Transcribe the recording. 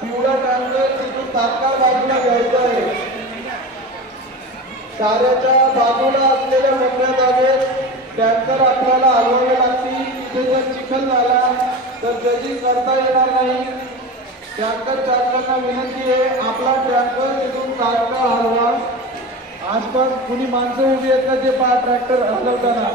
पिवळा टँकर तिथून तात्काळ बाजूला घ्यायचा आहे। चाऱ्याच्या बाजूला असलेल्या मोकळ्या जागेत टँकर आपल्याला हलवावे लागतील। तिथे जर चिखल झाला तर जजी करता येणार नाही। टँकर चालकांना विनंती आहे, आपला टँकर तिथून तात्काळ हलवा। आसपास कुणी माणसं उभी आहेत का ते पहा ट्रॅक्टर हलवताना।